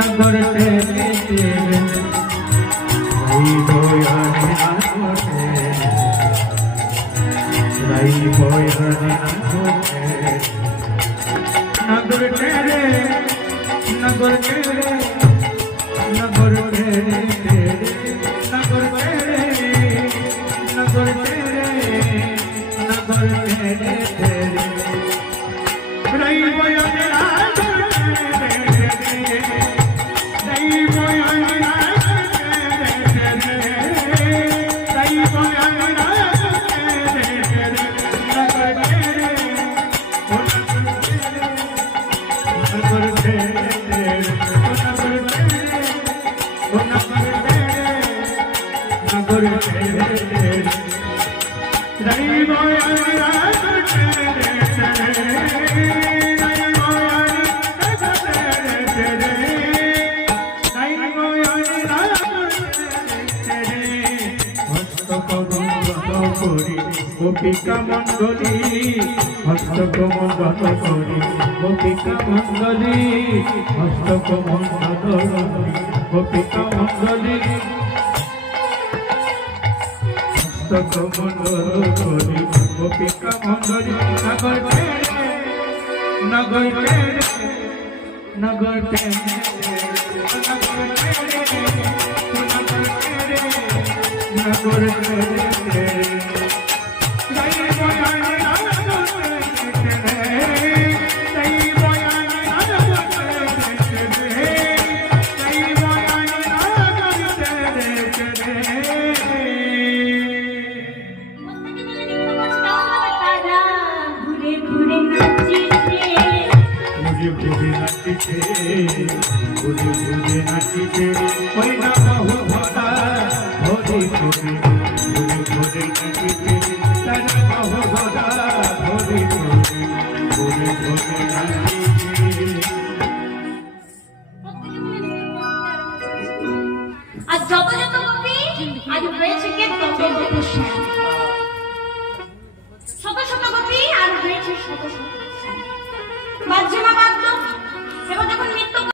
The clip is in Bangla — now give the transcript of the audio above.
नगर तेरे रही बोया रही बोया नगर तेरे नगर तेरे नगर तेरे नगर तेरे नगर तेरे नगर तेरे तेरे रही बोया গোপিকা মণ্ডলী হস্তক মণ্ডল করি গোপিকা মণ্ডলী হস্তক মণ্ডল গোপিকা মণ্ডলী হস্তক মণ্ডল করি গোপিকা মণ্ডলী নগর তেরে নগর তেরে নগর তেরে নগর তেরে আর যত যত গোপী আজ হয়েছে কে তত